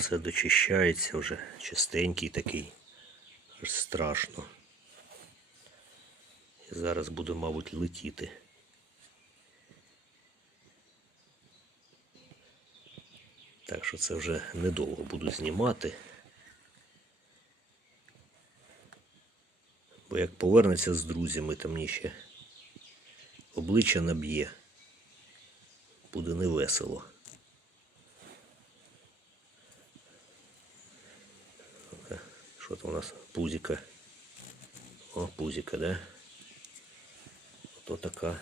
Оце дочищається вже чистенький такий. Аж страшно. І зараз буде, мабуть, летіти. Так що це вже недовго буду знімати. Бо як повернеться з друзями, то мені ще обличчя наб'є. Буде невесело. Е, Що там у нас? Пузіка. О, пузіка, да? Ото така.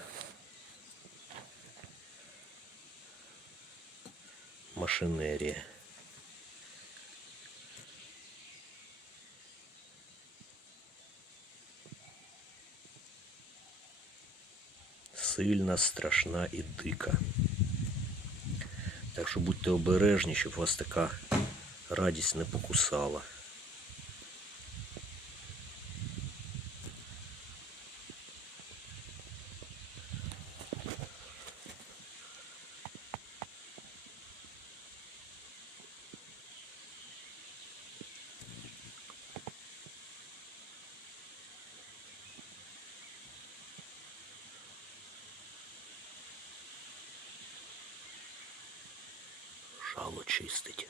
Машинерія. Сильна, страшна і дика. Так що будьте обережні, щоб вас така радість не покусала. шало чистить.